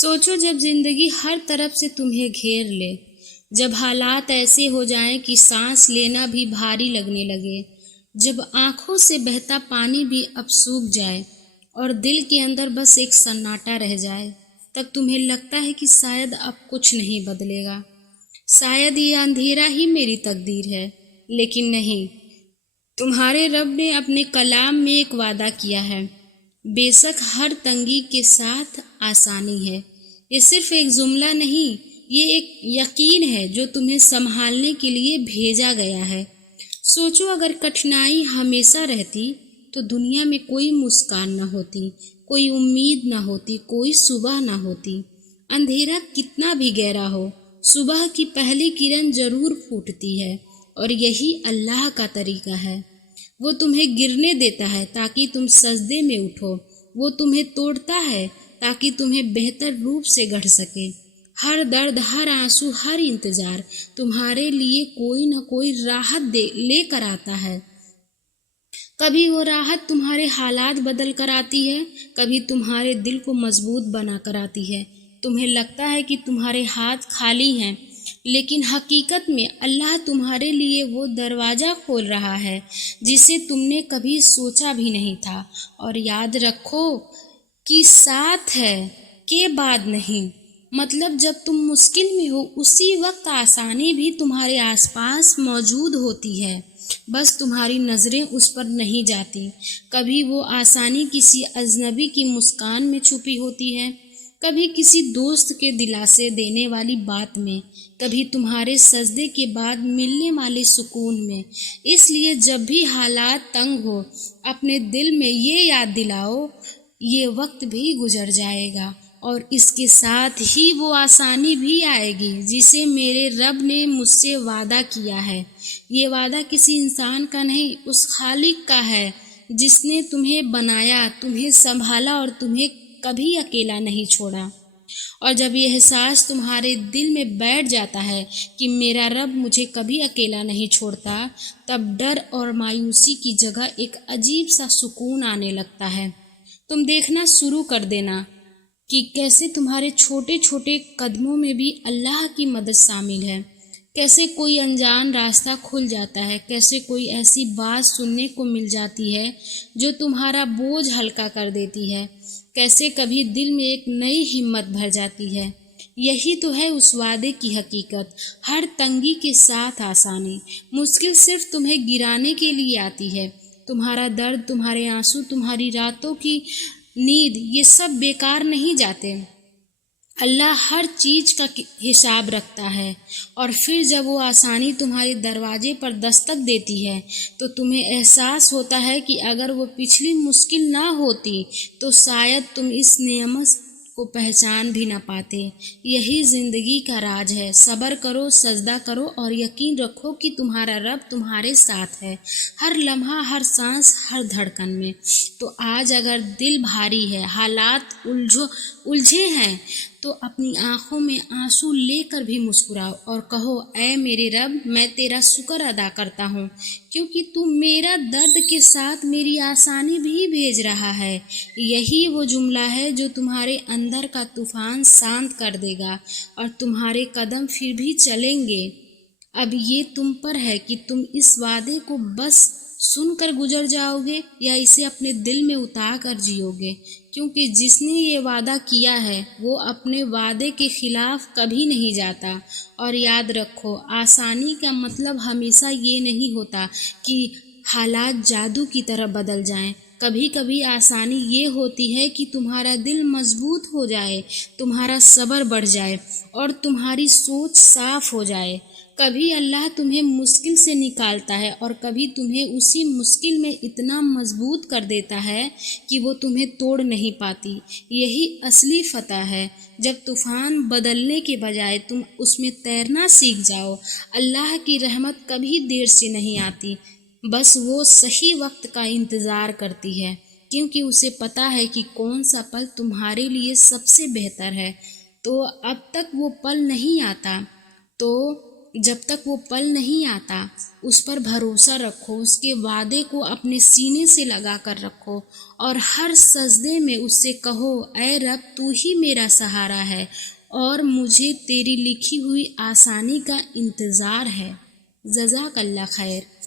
सोचो जब जिंदगी हर तरफ से तुम्हें घेर ले, जब हालात ऐसे हो जाएं कि सांस लेना भी भारी लगने लगे, जब आंखों से बहता पानी भी अब सूख जाए और दिल के अंदर बस एक सन्नाटा रह जाए, तब तुम्हें लगता है कि शायद अब कुछ नहीं बदलेगा, शायद ये अंधेरा ही मेरी तकदीर है। लेकिन नहीं, तुम्हारे रब ने अपने कलाम में एक वादा किया है। बेशक हर तंगी के साथ आसानी है। ये सिर्फ एक जुमला नहीं, ये एक यकीन है जो तुम्हें संभालने के लिए भेजा गया है। सोचो अगर कठिनाई हमेशा रहती तो दुनिया में कोई मुस्कान न होती, कोई उम्मीद न होती, कोई सुबह न होती। अंधेरा कितना भी गहरा हो, सुबह की पहली किरण जरूर फूटती है, और यही अल्लाह का तरीका है। वो तुम्हें गिरने देता है ताकि तुम सजदे में उठो, वो तुम्हें तोड़ता है ताकि तुम्हें बेहतर रूप से गढ़ सके। हर दर्द, हर आंसू, हर इंतजार तुम्हारे लिए कोई न कोई राहत लेकर आता है। कभी वो राहत तुम्हारे हालात बदल कर आती है, कभी तुम्हारे दिल को मजबूत बना कर आती है। तुम्हें लगता है कि तुम्हारे हाथ खाली हैं, लेकिन हकीकत में अल्लाह तुम्हारे लिए वो दरवाज़ा खोल रहा है जिसे तुमने कभी सोचा भी नहीं था। और याद रखो कि साथ है के बाद नहीं, मतलब जब तुम मुश्किल में हो उसी वक्त आसानी भी तुम्हारे आसपास मौजूद होती है, बस तुम्हारी नज़रें उस पर नहीं जाती। कभी वो आसानी किसी अजनबी की मुस्कान में छुपी होती है, कभी किसी दोस्त के दिलासे देने वाली बात में, कभी तुम्हारे सजदे के बाद मिलने वाले सुकून में। इसलिए जब भी हालात तंग हो, अपने दिल में ये याद दिलाओ, ये वक्त भी गुजर जाएगा और इसके साथ ही वो आसानी भी आएगी जिसे मेरे रब ने मुझसे वादा किया है। ये वादा किसी इंसान का नहीं, उस खालिक का है जिसने तुम्हें बनाया, तुम्हें संभाला और तुम्हें कभी अकेला नहीं छोड़ा। और जब ये एहसास तुम्हारे दिल में बैठ जाता है कि मेरा रब मुझे कभी अकेला नहीं छोड़ता, तब डर और मायूसी की जगह एक अजीब सा सुकून आने लगता है। तुम देखना शुरू कर देना कि कैसे तुम्हारे छोटे छोटे कदमों में भी अल्लाह की मदद शामिल है, कैसे कोई अनजान रास्ता खुल जाता है, कैसे कोई ऐसी बात सुनने को मिल जाती है जो तुम्हारा बोझ हल्का कर देती है, कैसे कभी दिल में एक नई हिम्मत भर जाती है। यही तो है उस वादे की हकीकत। हर तंगी के साथ आसानी। मुश्किल सिर्फ तुम्हें गिराने के लिए आती है। तुम्हारा दर्द, तुम्हारे आंसू, तुम्हारी रातों की नींद, ये सब बेकार नहीं जाते। अल्लाह हर चीज़ का हिसाब रखता है, और फिर जब वो आसानी तुम्हारे दरवाजे पर दस्तक देती है तो तुम्हें एहसास होता है कि अगर वो पिछली मुश्किल ना होती तो शायद तुम इस नेमत को पहचान भी ना पाते। यही ज़िंदगी का राज है। सब्र करो, सजदा करो और यकीन रखो कि तुम्हारा रब तुम्हारे साथ है, हर लम्हा, हर सांस, हर धड़कन में। तो आज अगर दिल भारी है, हालात उलझे हैं, तो अपनी आंखों में आंसू लेकर भी मुस्कुराओ और कहो, ऐ मेरे रब, मैं तेरा शुक्र अदा करता हूँ क्योंकि तू मेरा दर्द के साथ मेरी आसानी भी भेज रहा है। यही वो जुमला है जो तुम्हारे अंदर का तूफान शांत कर देगा और तुम्हारे कदम फिर भी चलेंगे। अब ये तुम पर है कि तुम इस वादे को बस सुनकर गुजर जाओगे या इसे अपने दिल में उतार कर जियोगे, क्योंकि जिसने ये वादा किया है वो अपने वादे के खिलाफ कभी नहीं जाता। और याद रखो, आसानी का मतलब हमेशा ये नहीं होता कि हालात जादू की तरह बदल जाएं। कभी कभी आसानी ये होती है कि तुम्हारा दिल मजबूत हो जाए, तुम्हारा सब्र बढ़ जाए और तुम्हारी सोच साफ हो जाए। कभी अल्लाह तुम्हें मुश्किल से निकालता है और कभी तुम्हें उसी मुश्किल में इतना मजबूत कर देता है कि वो तुम्हें तोड़ नहीं पाती। यही असली फतह है, जब तूफान बदलने के बजाय तुम उसमें तैरना सीख जाओ। अल्लाह की रहमत कभी देर से नहीं आती, बस वो सही वक्त का इंतज़ार करती है, क्योंकि उसे पता है कि कौन सा पल तुम्हारे लिए सबसे बेहतर है। तो अब तक वो पल नहीं आता तो جب تک وہ پل نہیں آتا اس پر بھروسہ رکھو، اس کے وعدے کو اپنے سینے سے لگا کر رکھو اور ہر سجدے میں اس سے کہو اے رب تو ہی میرا سہارا ہے اور مجھے تیری لکھی ہوئی آسانی کا انتظار ہے۔ جزاک اللہ خیر۔